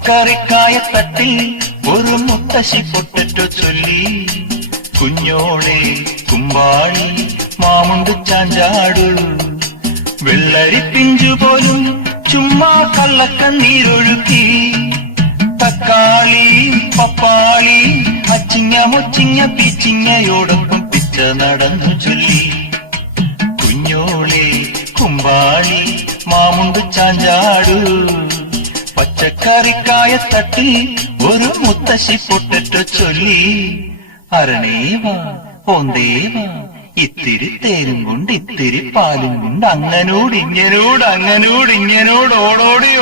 പച്ചക്കറിക്കായത്തട്ടിൽ ഒരു മുത്തശ്ശി പൊട്ടറ്റോ ചൊല്ലി, കുഞ്ഞോളെ കുമ്പാളി മാമുണ്ട് ചാഞ്ചാടു, വെള്ളരി പിഞ്ചുപോലും ചുമ്മാ കള്ളക്കണ്ണീരൊഴുക്കി, തക്കാളി പപ്പാളി അച്ചിങ്ങ മൊച്ചിങ്ങ പീച്ചിങ്ങയോടൊപ്പം പിച്ച നടന്നു ചൊല്ലി, കുഞ്ഞോളെ കുമ്പാളി മാമുണ്ട് ചാഞ്ചാടു, പച്ചക്കറിക്കായത്തട്ടിൽ ഒരു മുത്തശ്ശി പൊട്ടറ്റോ ചൊല്ലി, അരണേവാ ഓന്തേവാ ഇത്തിരി തേരും കൊണ്ട് ഇത്തിരി പാലും കൊണ്ട് അങ്ങനോട് ഇങ്ങനോട് ഓടോടി